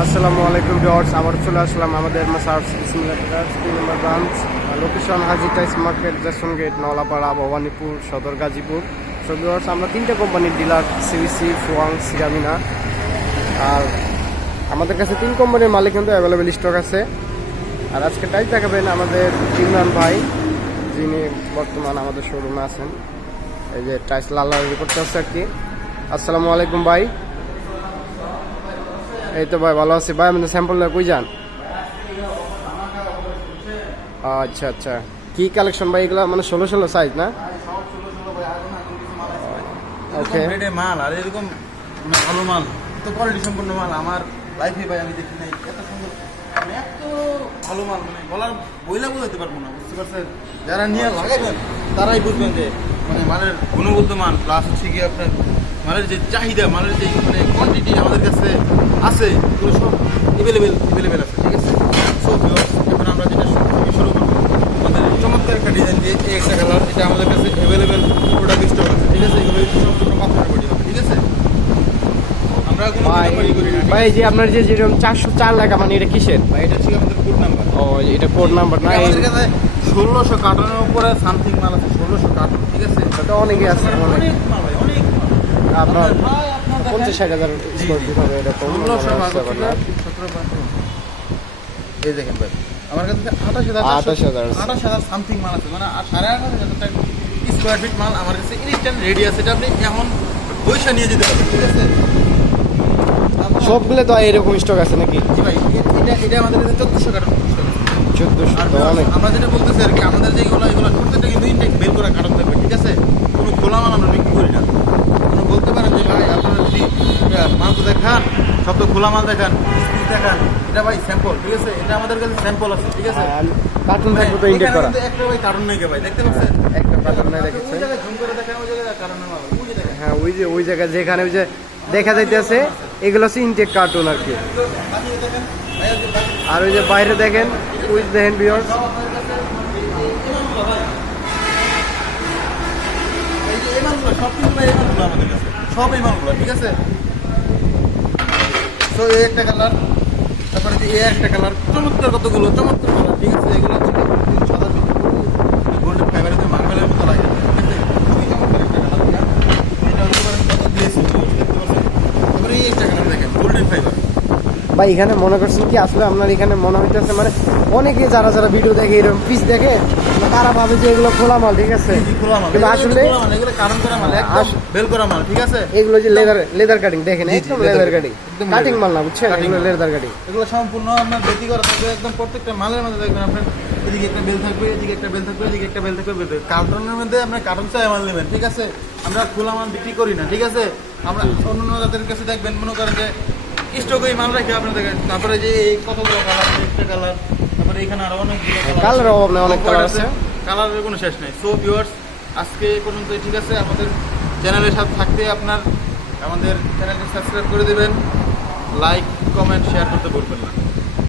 আসসালামু আলাইকুম ভিউয়ার্স আবার চলে আসলাম আমাদের messrs Bismillah location Haji tiles market Jason gate Nalapara Bhabanipur Sadar Gazipur so viewers আমরা তিনটা কোম্পানির ডিলার সিবিসি ফুয়াং সিরামিনা আর আমাদের কাছে তিন কোম্পানির মালিক কিন্তু অ্যাভেলেবেল স্টক আছে। আর আজকে টাইস দেখাবেন আমাদের ইমরান ভাই, যিনি বর্তমান আমাদের শোরুমে আছেন। এই যে টাইস লাল করতে আসছে আর কি। আসসালামু আলাইকুম ভাই। এই তো ভাই ভালো আছি। ভাই আমাদের স্যাম্পল কই যান? আচ্ছা আচ্ছা। কি কালেকশন ভাই এগুলো? মানে ষোলো ষোলো সাইজ না? ওকে মাল আর এরকম মানে ভালো মাল। এত কোয়ালিটি সম্পন্ন মাল আমার লাইফে ভাই আমি দেখি নাই। এত সুন্দর মানে এত ভালো মাল মানে বলার বইলা বোঝাতে পারব না বুঝতে পারছেন? যারা নিয়ে লাগাবেন তারাই বুঝবেন যে মানে মালের গুণগত মান প্লাস হচ্ছে কি আপনার মালের যে চাহিদা মালের যে মানে কোয়ান্টিটি আমাদের কাছে আছে এগুলো সব এভেলেবেল এভেলেবেল আছে ঠিক আছে? সো এখন আমরা যেটা শুরু করব আমাদের চমৎকার একটা ডিজাইন দিয়ে এই একটা কালার যেটা আমাদের কাছে এভেলেবেল প্রোডাক্ট স্টক আছে ঠিক আছে? এগুলো সম্পূর্ণ পাথরের বডি হবে ঠিক আছে? ভাই যে আপনার যে যেরকম চারশো চার লেখা মানে এটা কিসের? ভাই এটা ছিল আমাদের কোড নাম্বার ও এটা কোড নাম্বার না আমাদের কাছে ষোলোশো কার্টনের উপরে সামথিং মাল আছে ষোলোশো কার্টন ঠিক আছে? এটা অনেকে আছে অনেক। আপনার পঞ্চাশ ষাট হাজার স্কোয়ার ফিট হবে এরকম। এই দেখেন ভাই আমার কাছে আঠাশ হাজার আঠাশ হাজার আঠাশ হাজার সামথিং মাল আছে মানে আর সাড়ে আঠাশ হাজার টাকা স্কোয়ার ফিট মাল আমার কাছে ইনস্ট্যান্ট রেডি আছে এটা আপনি এখন পয়সা নিয়ে যেতে পারবেন ঠিক আছে? সবগুলো তো এরকম স্টক আছে নাকি? ভাই এটা এটা আমাদের চোদ্দশো কার্টন চোদ্দশো আর আমরা যেটা বলতেছি আর কি আমাদের যেগুলো এগুলো প্রত্যেকটা কিন্তু ইনটেক বের করা কারণ থাকবে ঠিক আছে কোনো খোলা মাল আমরা বিক্রি করি না কোনো বলতে পারেন যে ভাই আপনারা যদি আহ, মাল তো দেখান সব তো খোলা মাল দেখান দেখান। এটা ভাই স্যাম্পল ঠিক আছে? এটা আমাদের কাছে স্যাম্পল আছে ঠিক আছে? কার্টুন থাকবে তো ইন্ডিয়া করা। একটা ভাই কারণ নেই ভাই দেখতে পাচ্ছেন? একটা কার্টুন নাই ওই দেখেছে। জায়গায় ঝুম করে দেখেন ওই জায়গায় যে দেখেন হ্যাঁ ওই যে ওই জায়গায় যেখানে ওই যে দেখা যাইতেছে এগুলো হচ্ছে ইনটেক কার্টুন আর কি। আর ওই যে বাইরে দেখেন ওই দেখেন বিয়র্স সব কিন্তু। সব এই মালগুলো, ঠিক আছে? তো এই একটা কালার তারপরে একটা কালার কতগুলো কালার এগুলো হচ্ছে ফাইবারের একটা ফাইবার ভাই, এখানে মনে করছেন কি, আসলে আপনার এখানে মনে হইতেছে মানে অনেকে যারা যারা ভিডিও দেখে, এরকম পিস দেখে তারা ভাবে যে এগুলো খোলা মাল ঠিক আছে? কিন্তু এগুলো আসলে বেল করা মাল ঠিক আছে? যে লেদার লেদার কাটিং দেখেন একদম লেদার কাটিং কাটিং মাল না বুঝছেন? এগুলো লেদার কাটিং এগুলো সম্পূর্ণ আপনার বেতি করা থাকবে একদম প্রত্যেকটা মালের মধ্যে দেখবেন আপনার এদিকে একটা বেল থাকবে এদিকে একটা বেল থাকবে এদিকে একটা বেল থাকবে বেল থাকবে। কার্টনের মধ্যে আপনার কার্টন চাই মাল নেবেন ঠিক আছে? আমরা খোলা মাল বিক্রি করি না ঠিক আছে? আমরা অন্য অন্য জাতের কাছে দেখবেন মনে করেন যে স্টক মাল রেখে আপনার তারপরে যে এই কতগুলো কালার একটা কালার তারপরে এখানে আরও অনেক কালার অভাব নেই, অনেক কালার আছে। কালারের কোনো শেষ নেই। সো ভিউয়ার্স আজকে পর্যন্ত ঠিক আছে? আমাদের চ্যানেলের সাথে থাকতে আপনার আমাদের চ্যানেলটি সাবস্ক্রাইব করে দেবেন। লাইক কমেন্ট শেয়ার করতে ভুলবেন না।